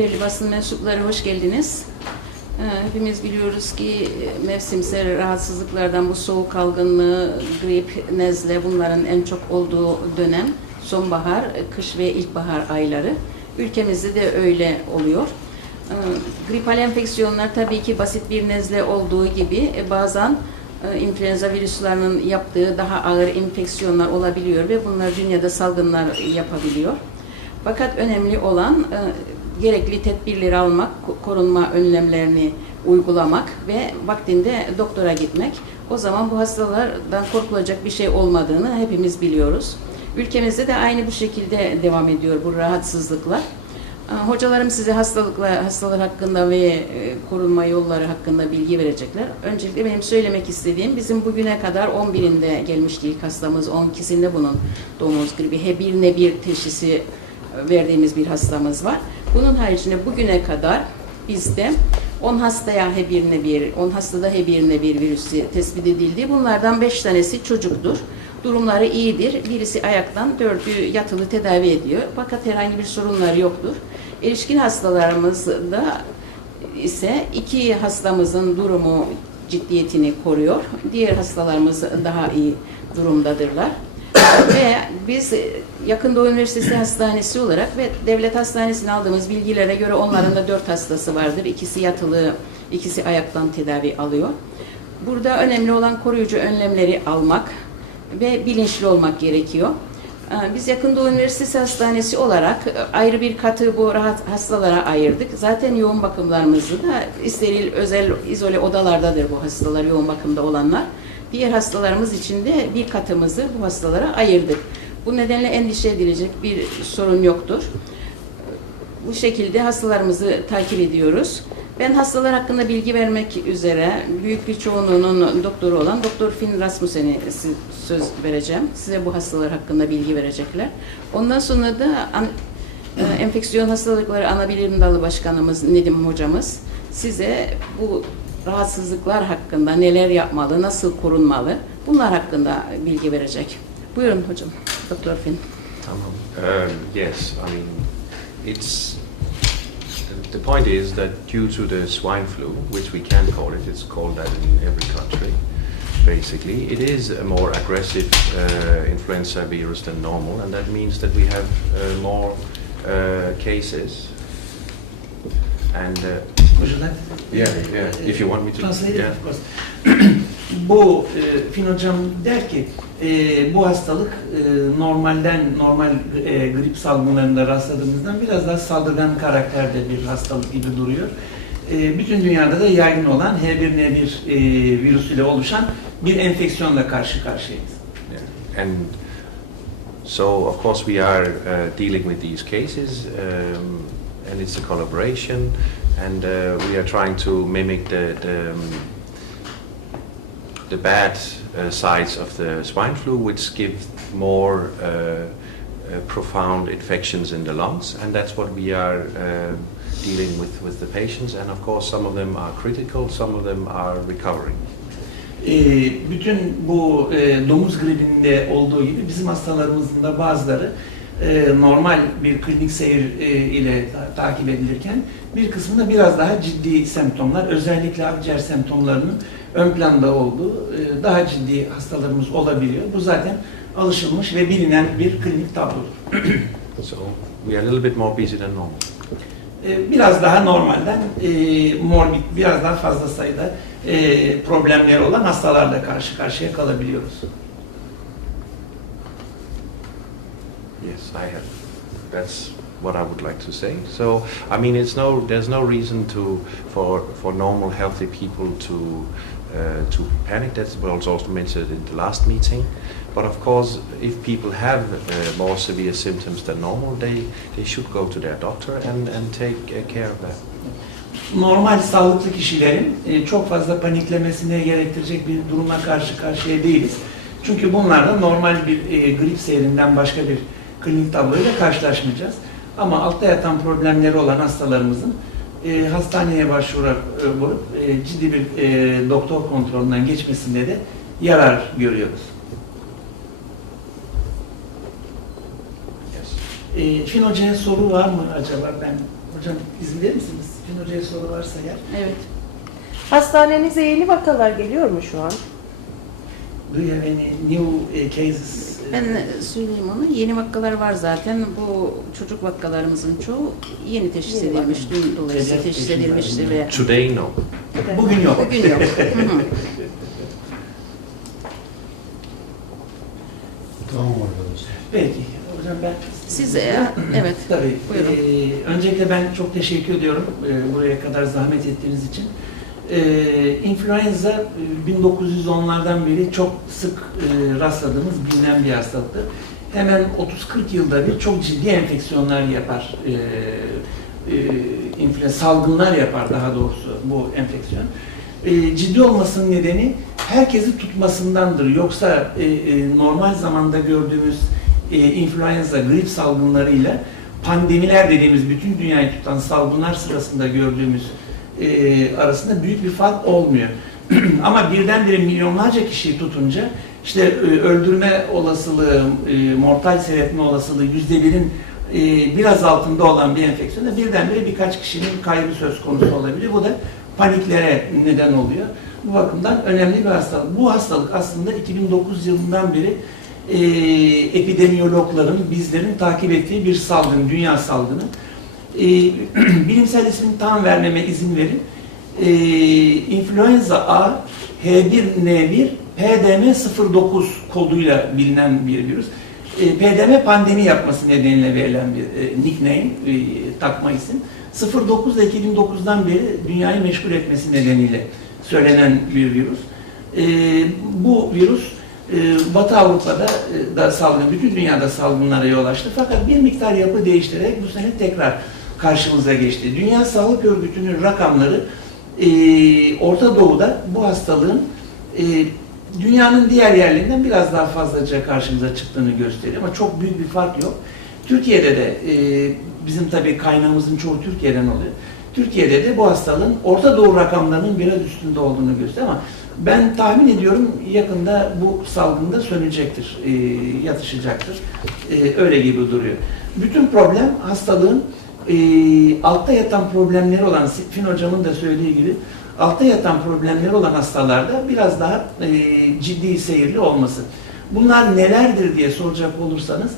Değerli basın mensupları hoş geldiniz. Ee, Hepimiz biliyoruz ki e, mevsimsel rahatsızlıklardan bu soğuk algınlığı, grip, nezle bunların en çok olduğu dönem sonbahar, kış ve ilkbahar ayları. Ülkemizde de öyle oluyor. Ee, Gripal enfeksiyonlar tabii ki basit bir nezle olduğu gibi e, bazen e, influenza virüslerinin yaptığı daha ağır enfeksiyonlar olabiliyor ve bunlar dünyada salgınlar yapabiliyor. Fakat önemli olan gerekli tedbirleri almak, ko- korunma önlemlerini uygulamak ve vaktinde doktora gitmek. O zaman bu hastalardan korkulacak bir şey olmadığını hepimiz biliyoruz. Ülkemizde de aynı bu şekilde devam ediyor bu rahatsızlıklar. E, Hocalarım size hastalıklar, hastalar hakkında ve e, korunma yolları hakkında bilgi verecekler. Öncelikle benim söylemek istediğim bizim bugüne kadar 11'inde gelmişti ilk hastamız, 12'sinde bunun domuz gribi H1N1 teşhisi verdiğimiz bir hastamız var. Bunun haricinde bugüne kadar bizde 10 hastaya H1N1, 10 hastada H1N1 virüsü tespit edildi. Bunlardan 5 tanesi çocuktur. Durumları iyidir. Birisi ayaktan, dördü yatılı tedavi ediyor. Fakat herhangi bir sorunları yoktur. Erişkin hastalarımızda ise iki hastamızın durumu ciddiyetini koruyor. Diğer hastalarımız daha iyi durumdadırlar. Ve biz e, Yakın Doğu Üniversitesi Hastanesi olarak ve devlet hastanesine aldığımız bilgilere göre onların da dört hastası vardır. İkisi yatılı, ikisi ayaktan tedavi alıyor. Burada önemli olan koruyucu önlemleri almak ve bilinçli olmak gerekiyor. Ee, Biz Yakın Doğu Üniversitesi Hastanesi olarak e, ayrı bir katı bu rahat hastalara ayırdık. Zaten yoğun bakımlarımızı da steril, özel, izole odalardadır bu hastalar, yoğun bakımda olanlar. Diğer hastalarımız için de bir katımızı bu hastalara ayırdık. Bu nedenle endişe edilecek bir sorun yoktur. Bu şekilde hastalarımızı takip ediyoruz. Ben hastalar hakkında bilgi vermek üzere büyük bir çoğunluğunun doktoru olan Doktor Finn Rasmussen'e söz vereceğim. Size bu hastalar hakkında bilgi verecekler. Ondan sonra da e, enfeksiyon hastalıkları ana bilim dalı başkanımız Nedim hocamız size bu rahatsızlıklar hakkında neler yapmalı, nasıl korunmalı bunlar hakkında bilgi verecek. Buyurun hocam, Doktor Finn. Um, yes, I mean, it's the point is that due to the swine flu, which we can call it, it's called that in every country. Basically, it is a more aggressive uh, influenza virus than normal, and that means that we have uh, more uh, cases. And uh, You like? yeah, yeah. If you want me to, Translate it, yeah. of course. bu e, Fin hocam der ki e, bu hastalık e, normalden normal e, grip salgınlarında rastladığımızdan biraz daha saldırgan karakterde bir hastalık gibi duruyor. E, bütün dünyada da yaygın olan H1N1 e, virüsüyle oluşan bir enfeksiyonla karşı karşıyayız. Yeah. And so, of course, we are uh, dealing with these cases, um, and it's a collaboration, and uh, we are trying to mimic the the, um, the bad uh, sides of the swine flu, which give more uh, uh, profound infections in the lungs, and that's what we are. Uh, dealing with, with the patients and of course some of them are critical some of them are recovering E, bütün bu e, domuz gribinde olduğu gibi bizim hastalarımızın da bazıları e, normal bir klinik seyir e, ile ta- takip edilirken bir kısmında biraz daha ciddi semptomlar, özellikle akciğer semptomlarının ön planda olduğu e, daha ciddi hastalarımız olabiliyor. Bu zaten alışılmış ve bilinen bir klinik tablodur. so we are a little bit more busy than normal E, biraz daha normalden e, morbid, biraz daha fazla sayıda e, problemleri olan hastalarla karşı karşıya kalabiliyoruz. Yes, I have. That's what I would like to say. So, I mean, it's no, there's no reason to for for normal, healthy people to uh, to panic. That was also mentioned in the last meeting. But of course, if people have uh, more severe symptoms than normal, they they should go to their doctor and and take uh, care of that. normal sağlıklı kişilerin e, çok fazla paniklemesine gerektirecek bir duruma karşı karşıya değiliz. Çünkü bunlarla normal bir e, grip seyrinden başka bir klinik tabloyla karşılaşmayacağız. Ama altta yatan problemleri olan hastalarımızın e, hastaneye başvurup e, ciddi bir e, doktor kontrolünden geçmesinde de yarar görüyoruz. E, Fin Hoca'ya soru var mı acaba? Ben Hocam izin verir misiniz? Gün Hoca'ya soru varsa eğer. Evet. Hastanenize yeni vakalar geliyor mu şu an? Do you have any new eh, cases? Ben söyleyeyim onu. Yeni vakalar var zaten. Bu çocuk vakalarımızın çoğu yeni teşhis Yeni edilmiş. Dün dolayısıyla teşhis teşhis edilmiştir var. ve Today, no. Bugün yok. bugün yok. Hı hı. Tamam arkadaşlar. Peki. Hocam ben... Siz e, evet. Tabii. Buyurun. Ee, öncelikle ben çok teşekkür ediyorum e, buraya kadar zahmet ettiğiniz için. Ee, influenza e, 1910'lardan beri çok sık e, rastladığımız bilinen bir hastalıktır. Hemen 30-40 yılda bir çok ciddi enfeksiyonlar yapar. E, e, influenza, salgınlar yapar daha doğrusu bu enfeksiyon. E, ciddi olmasının nedeni herkesi tutmasındandır. Yoksa e, e, normal zamanda gördüğümüz e, influenza, grip salgınlarıyla pandemiler dediğimiz bütün dünyayı tutan salgınlar sırasında gördüğümüz e, arasında büyük bir fark olmuyor. Ama birdenbire milyonlarca kişiyi tutunca işte e, öldürme olasılığı, e, mortal seyretme olasılığı yüzde birin e, biraz altında olan bir enfeksiyonda birdenbire birkaç kişinin kaybı söz konusu olabiliyor. Bu da paniklere neden oluyor. Bu bakımdan önemli bir hastalık. Bu hastalık aslında 2009 yılından beri e, epidemiyologların, bizlerin takip ettiği bir salgın, dünya salgını. E, bilimsel ismini tam vermeme izin verin. E, influenza A H1N1 PDM09 koduyla bilinen bir virüs. E, PDM pandemi yapması nedeniyle verilen bir e, nickname, e, takma isim. 09 ile 2009'dan beri dünyayı meşgul etmesi nedeniyle söylenen bir virüs. E, bu virüs e, Batı Avrupa'da e, da salgın, bütün dünyada salgınlara yol açtı. Fakat bir miktar yapı değiştirerek bu sene tekrar karşımıza geçti. Dünya Sağlık Örgütü'nün rakamları e, Orta Doğu'da bu hastalığın e, dünyanın diğer yerlerinden biraz daha fazlaca karşımıza çıktığını gösteriyor ama çok büyük bir fark yok. Türkiye'de de e, bizim tabii kaynağımızın çoğu Türkiye'den oluyor. Türkiye'de de bu hastalığın Orta Doğu rakamlarının biraz üstünde olduğunu gösteriyor ama ben tahmin ediyorum yakında bu salgında sönecektir, e, yatışacaktır. E, öyle gibi duruyor. Bütün problem hastalığın e, altta yatan problemleri olan, Fin hocamın da söylediği gibi altta yatan problemleri olan hastalarda biraz daha e, ciddi seyirli olması. Bunlar nelerdir diye soracak olursanız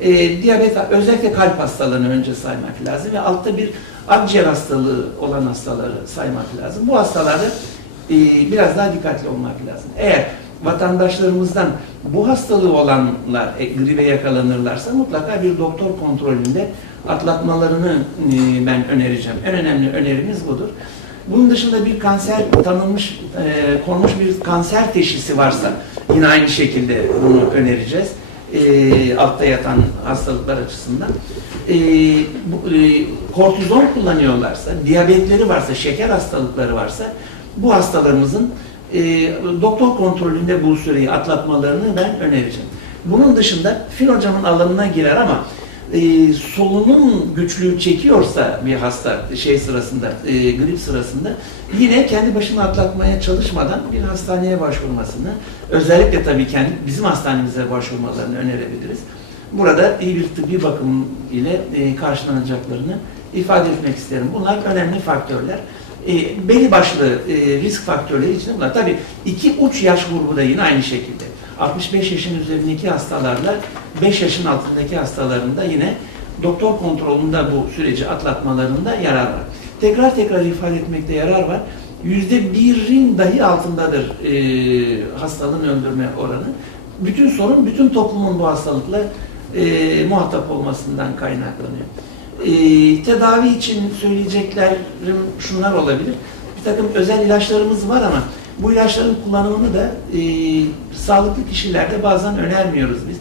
e, diyabet, özellikle kalp hastalığını önce saymak lazım ve altta bir akciğer hastalığı olan hastaları saymak lazım. Bu hastalarda e, biraz daha dikkatli olmak lazım. Eğer vatandaşlarımızdan bu hastalığı olanlar e, gribe yakalanırlarsa mutlaka bir doktor kontrolünde atlatmalarını e, ben önereceğim. En önemli önerimiz budur. Bunun dışında bir kanser tanınmış, e, konmuş bir kanser teşhisi varsa yine aynı şekilde bunu önereceğiz. E, altta yatan hastalıklar açısından. E, bu, e, kortizon kullanıyorlarsa, diyabetleri varsa, şeker hastalıkları varsa bu hastalarımızın e, doktor kontrolünde bu süreyi atlatmalarını ben önereceğim. Bunun dışında Fin hocamın alanına girer ama e, solunum güçlüğü çekiyorsa bir hasta şey sırasında, e, grip sırasında yine kendi başına atlatmaya çalışmadan bir hastaneye başvurmasını, özellikle tabii kendi bizim hastanemize başvurmalarını önerebiliriz. Burada iyi bir tıbbi bakım ile e, karşılanacaklarını ifade etmek isterim. Bunlar önemli faktörler. E, belli başlı e, risk faktörleri için bunlar. Tabii iki uç yaş grubu da yine aynı şekilde. 65 yaşın üzerindeki hastalarla 5 yaşın altındaki hastalarında yine doktor kontrolünde bu süreci atlatmalarında yarar var. Tekrar tekrar ifade etmekte yarar var. Yüzde birin dahi altındadır e, hastalığın öldürme oranı. Bütün sorun bütün toplumun bu hastalıkla e, muhatap olmasından kaynaklanıyor. E, tedavi için söyleyeceklerim şunlar olabilir. Bir takım özel ilaçlarımız var ama bu ilaçların kullanımını da e, sağlıklı kişilerde bazen önermiyoruz biz.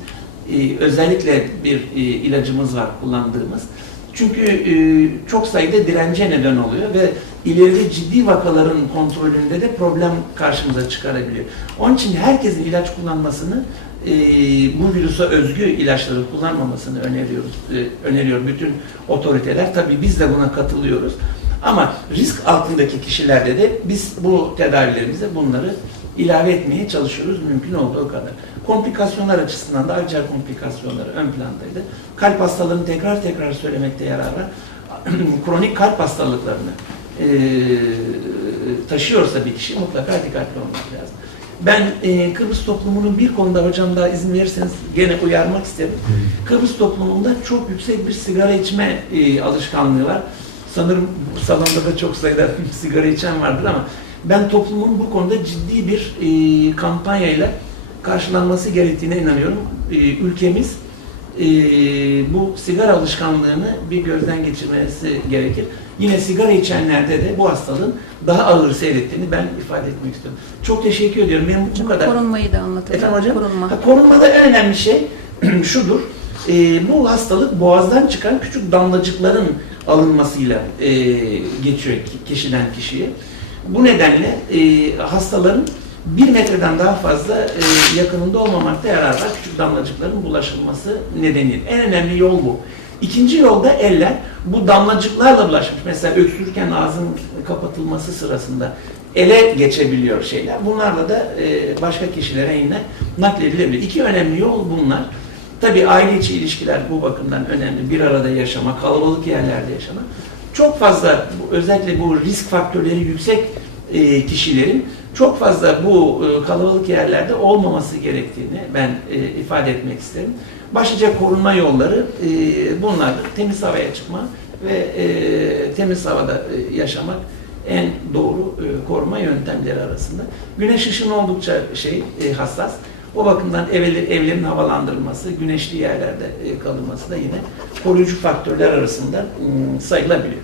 E, özellikle bir e, ilacımız var kullandığımız. Çünkü e, çok sayıda dirence neden oluyor ve ileride ciddi vakaların kontrolünde de problem karşımıza çıkarabiliyor. Onun için herkesin ilaç kullanmasını e, bu virüse özgü ilaçları kullanmamasını öneriyoruz. E, öneriyor bütün otoriteler. Tabii biz de buna katılıyoruz. Ama risk altındaki kişilerde de biz bu tedavilerimize bunları ilave etmeye çalışıyoruz mümkün olduğu kadar. Komplikasyonlar açısından da akciğer komplikasyonları ön plandaydı. Kalp hastalığını tekrar tekrar söylemekte yarar var. kronik kalp hastalıklarını e, taşıyorsa bir kişi mutlaka dikkatli olmak lazım. Ben e, Kıbrıs toplumunun bir konuda hocam daha izin verirseniz gene uyarmak isterim. Kıbrıs toplumunda çok yüksek bir sigara içme e, alışkanlığı var. Sanırım bu salonda da çok sayıda sigara içen vardır ama ben toplumun bu konuda ciddi bir e, kampanyayla karşılanması gerektiğine inanıyorum. E, ülkemiz e, bu sigara alışkanlığını bir gözden geçirmesi gerekir. Yine sigara içenlerde de bu hastalığın daha ağır seyrettiğini ben ifade etmek istiyorum. Çok teşekkür ediyorum. Benim bu kadar Korunmayı da anlatalım. Efendim hocam? Korunma. Ha, korunmada en önemli şey şudur. E, bu hastalık boğazdan çıkan küçük damlacıkların alınmasıyla e, geçiyor ki- kişiden kişiye. Bu nedenle e, hastaların bir metreden daha fazla e, yakınında olmamakta yarar var. Küçük damlacıkların bulaşılması nedeniyle. En önemli yol bu. İkinci yolda eller bu damlacıklarla bulaşmış. Mesela öksürürken ağzın kapatılması sırasında ele geçebiliyor şeyler. Bunlarla da e, başka kişilere yine nakledilebilir. İki önemli yol bunlar. Tabii aile içi ilişkiler bu bakımdan önemli. Bir arada yaşamak, kalabalık yerlerde yaşamak. Çok fazla özellikle bu risk faktörleri yüksek e, kişilerin çok fazla bu e, kalabalık yerlerde olmaması gerektiğini ben e, ifade etmek isterim. Başlıca korunma yolları e, bunlardır. Temiz havaya çıkma ve temiz havada yaşamak en doğru koruma yöntemleri arasında. Güneş ışını oldukça şey hassas. O bakımdan evleri, evlerin havalandırılması, güneşli yerlerde kalınması da yine koruyucu faktörler arasında m, sayılabiliyor.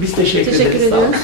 Biz teşekkür, Teşekkür ederiz. Ediyoruz.